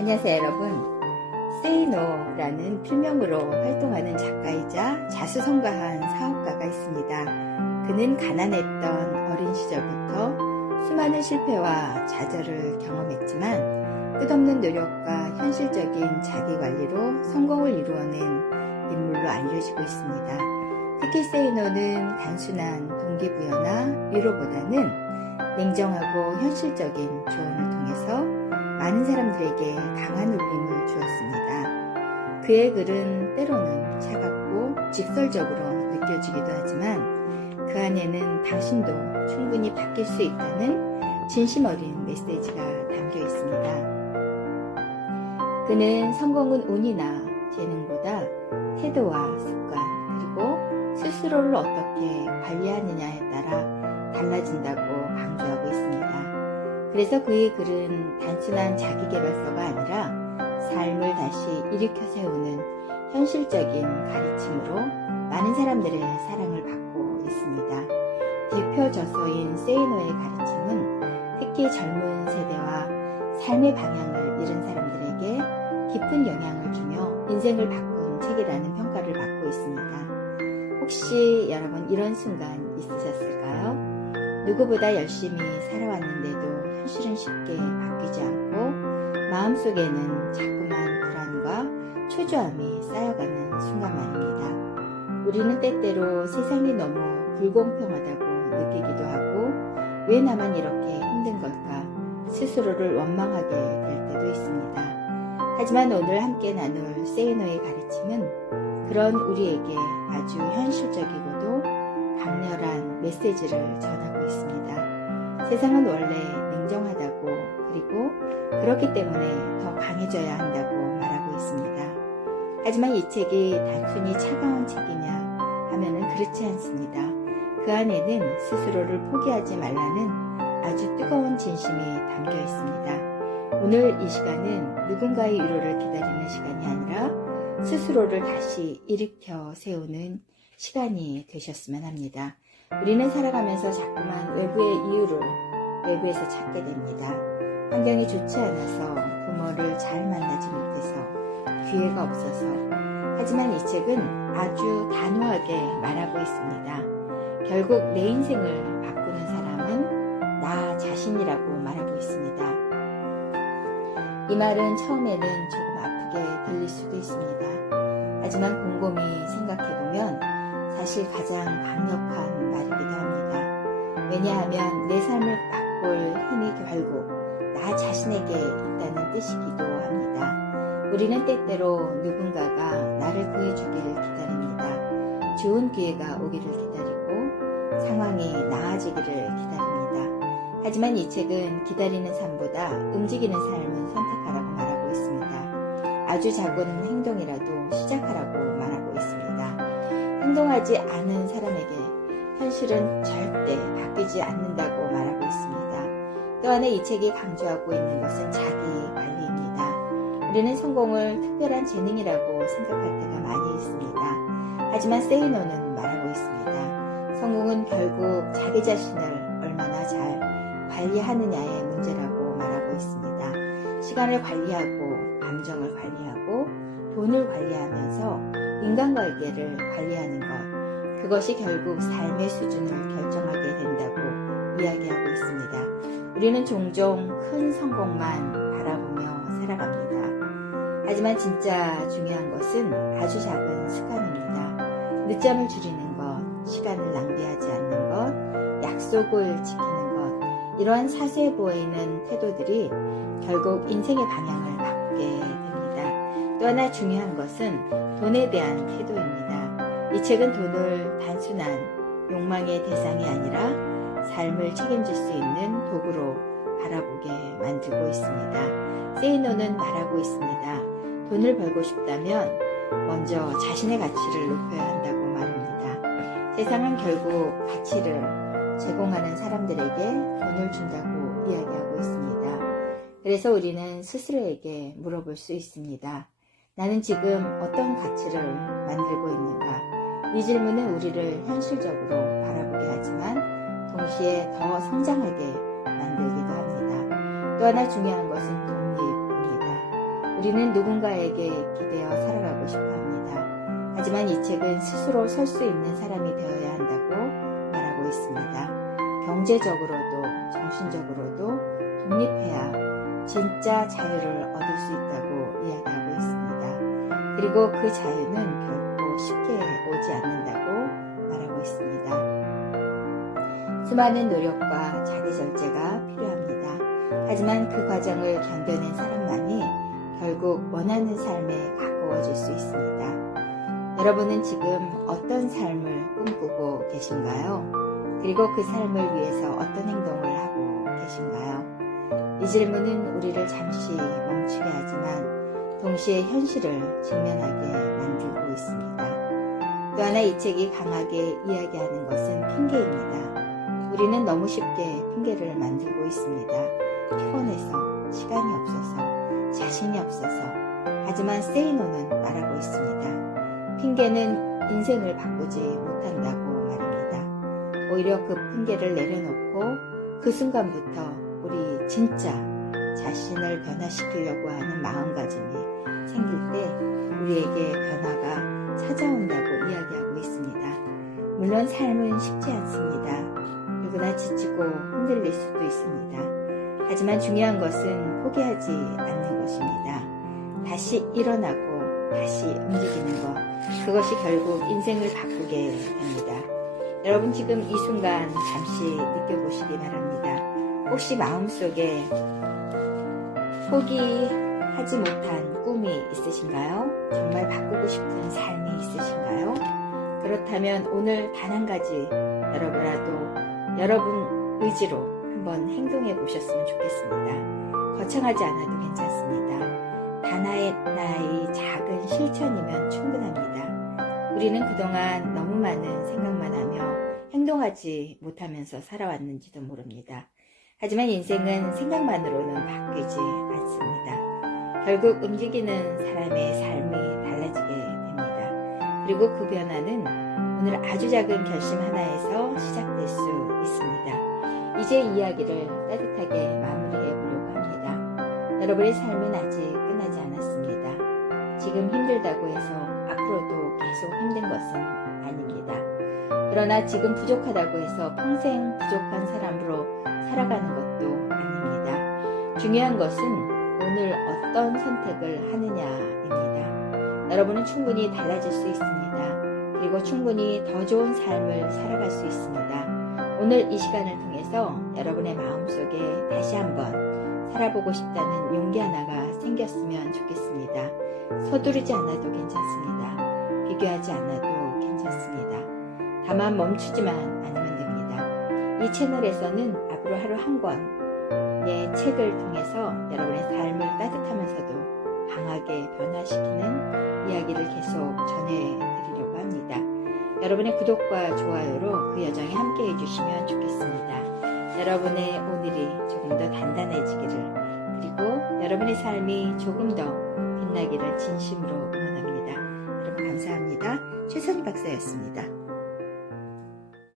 안녕하세요 여러분. 세이노라는 필명으로 활동하는 작가이자 자수성가한 사업가가 있습니다. 그는 가난했던 어린 시절부터 수많은 실패와 좌절을 경험했지만 끝없는 노력과 현실적인 자기관리로 성공을 이루어낸 인물로 알려지고 있습니다. 특히 세이노는 단순한 동기부여나 위로보다는 냉정하고 현실적인 조언을 통해서 많은 사람들에게 강한 울림을 주었습니다. 그의 글은 때로는 차갑고 직설적으로 느껴지기도 하지만 그 안에는 당신도 충분히 바뀔 수 있다는 진심 어린 메시지가 담겨 있습니다. 그는 성공은 운이나 재능보다 태도와 습관 그리고 스스로를 어떻게 관리하느냐에 따라 달라진다고 강조하고 있습니다. 그래서 그의 글은 단순한 자기계발서가 아니라 삶을 다시 일으켜 세우는 현실적인 가르침으로 많은 사람들의 사랑을 받고 있습니다. 대표 저서인 세이노의 가르침은 특히 젊은 세대와 삶의 방향을 잃은 사람들에게 깊은 영향을 주며 인생을 바꾼 책이라는 평가를 받고 있습니다. 혹시 여러분 이런 순간 있으셨을까요? 누구보다 열심히 살아왔는데도 현실은 쉽게 바뀌지 않고 마음속에는 자꾸만 불안과 초조함이 쌓여가는 순간 말입니다. 우리는 때때로 세상이 너무 불공평하다고 느끼기도 하고 왜 나만 이렇게 힘든 걸까 스스로를 원망하게 될 때도 있습니다. 하지만 오늘 함께 나눌 세이노의 가르침은 그런 우리에게 아주 현실적이고도 강렬한 메시지를 전하고 있습니다. 세상은 원래 냉정하다고 그리고 그렇기 때문에 더 강해져야 한다고 말하고 있습니다. 하지만 이 책이 단순히 차가운 책이냐 하면은 그렇지 않습니다. 그 안에는 스스로를 포기하지 말라는 아주 뜨거운 진심이 담겨 있습니다. 오늘 이 시간은 누군가의 위로를 기다리는 시간이 아니라 스스로를 다시 일으켜 세우는 시간이 되셨으면 합니다. 우리는 살아가면서 자꾸만 외부의 이유를 외부에서 찾게 됩니다. 환경이 좋지 않아서 부모를 잘 만나지 못해서 기회가 없어서 하지만 이 책은 아주 단호하게 말하고 있습니다. 결국 내 인생을 바꾸는 사람은 나 자신이라고 말하고 있습니다. 이 말은 처음에는 조금 아프게 들릴 수도 있습니다. 하지만 곰곰이 생각해보면 사실 가장 강력한 말이기도 합니다. 왜냐하면 내 삶을 바꿀 힘이 결국 나 자신에게 있다는 뜻이기도 합니다. 우리는 때때로 누군가가 나를 구해주길 기다립니다. 좋은 기회가 오기를 기다리고 상황이 나아지기를 기다립니다. 하지만 이 책은 기다리는 삶보다 움직이는 삶을 선택하라고 말하고 있습니다. 아주 작은 행동이라도 시작하라고 말하고 있습니다. 행동하지 않은 사람에게 현실은 절대 바뀌지 않는다고 말하고 있습니다. 또 하나 이 책이 강조하고 있는 것은 자기 관리입니다. 우리는 성공을 특별한 재능이라고 생각할 때가 많이 있습니다. 하지만 세이노는 말하고 있습니다. 성공은 결국 자기 자신을 얼마나 잘 관리하느냐의 문제라고 말하고 있습니다. 시간을 관리하고 감정을 관리하고 돈을 관리하면서 인간관계를 관리하는 것 그것이 결국 삶의 수준을 결정하게 된다고 이야기하고 있습니다. 우리는 종종 큰 성공만 바라보며 살아갑니다. 하지만 진짜 중요한 것은 아주 작은 습관입니다. 늦잠을 줄이는 것, 시간을 낭비하지 않는 것, 약속을 지키는 것 이러한 사소해 보이는 태도들이 결국 인생의 방향을 바꾸게 됩니다. 또 하나 중요한 것은 돈에 대한 태도입니다. 이 책은 돈을 단순한 욕망의 대상이 아니라 삶을 책임질 수 있는 도구로 바라보게 만들고 있습니다. 세이노는 말하고 있습니다. 돈을 벌고 싶다면 먼저 자신의 가치를 높여야 한다고 말합니다. 세상은 결국 가치를 제공하는 사람들에게 돈을 준다고 이야기하고 있습니다. 그래서 우리는 스스로에게 물어볼 수 있습니다. 나는 지금 어떤 가치를 만들고 있는가? 이 질문은 우리를 현실적으로 바라보게 하지만 동시에 더 성장하게 만들기도 합니다. 또 하나 중요한 것은 독립입니다. 우리는 누군가에게 기대어 살아가고 싶어 합니다. 하지만 이 책은 스스로 설 수 있는 사람이 되어야 한다고 말하고 있습니다. 경제적으로도 정신적으로도 독립해야 진짜 자유를 얻을 수 있다고 이야기하고 있습니다. 그리고 그 자유는 결코 쉽게 오지 않는다고 말하고 있습니다. 수많은 노력과 자기절제가 필요합니다. 하지만 그 과정을 견뎌낸 사람만이 결국 원하는 삶에 가까워질 수 있습니다. 여러분은 지금 어떤 삶을 꿈꾸고 계신가요? 그리고 그 삶을 위해서 어떤 행동을 하고 계신가요? 이 질문은 우리를 잠시 멈추게 하지만 동시에 현실을 직면하게 만들고 있습니다. 또 하나 이 책이 강하게 이야기하는 것은 핑계입니다. 우리는 너무 쉽게 핑계를 만들고 있습니다. 피곤해서, 시간이 없어서, 자신이 없어서. 하지만 say no는 말하고 있습니다. 핑계는 인생을 바꾸지 못한다고 말입니다. 오히려 그 핑계를 내려놓고 그 순간부터 우리 진짜 자신을 변화시키려고 하는 마음가짐이 생길 때 우리에게 변화가 찾아온다고 이야기하고 있습니다. 물론 삶은 쉽지 않습니다. 누구나 지치고 흔들릴 수도 있습니다. 하지만 중요한 것은 포기하지 않는 것입니다. 다시 일어나고 다시 움직이는 것, 그것이 결국 인생을 바꾸게 됩니다. 여러분 지금 이 순간 잠시 느껴보시기 바랍니다. 혹시 마음속에 포기하지 못한 꿈이 있으신가요? 정말 바꾸고 싶은 삶이 있으신가요? 그렇다면 오늘 단 한 가지 여러분 의지로 한번 행동해 보셨으면 좋겠습니다. 거창하지 않아도 괜찮습니다. 하나의 작은 실천이면 충분합니다. 우리는 그동안 너무 많은 생각만 하며 행동하지 못하면서 살아왔는지도 모릅니다. 하지만 인생은 생각만으로는 바뀌지 않습니다. 결국 움직이는 사람의 삶이 달라지게 됩니다. 그리고 그 변화는 오늘 아주 작은 결심 하나에서 시작될 수 있습니다. 이제 이야기를 따뜻하게 마무리해 보려고 합니다. 여러분의 삶은 아직 끝나지 않았습니다. 지금 힘들다고 해서 앞으로도 계속 힘든 것은 아닙니다. 그러나 지금 부족하다고 해서 평생 부족한 사람으로 살아가는 것도 아닙니다. 중요한 것은 오늘 어떤 선택을 하느냐입니다. 여러분은 충분히 달라질 수 있습니다. 그리고 충분히 더 좋은 삶을 살아갈 수 있습니다. 오늘 이 시간을 통해서 여러분의 마음속에 다시 한번 살아보고 싶다는 용기 하나가 생겼으면 좋겠습니다. 서두르지 않아도 괜찮습니다. 비교하지 않아도 괜찮습니다. 다만 멈추지만 않으면 됩니다. 이 채널에서는 앞으로 하루 한 권의 책을 통해서 여러분의 삶을 따뜻하면서도 강하게 변화시키는 이야기를 계속 전해드리려고 합니다. 여러분의 구독과 좋아요로 그 여정에 함께 해주시면 좋겠습니다. 여러분의 오늘이 조금 더 단단해지기를, 그리고 여러분의 삶이 조금 더 빛나기를 진심으로 응원합니다. 여러분 감사합니다. 최선희 박사였습니다.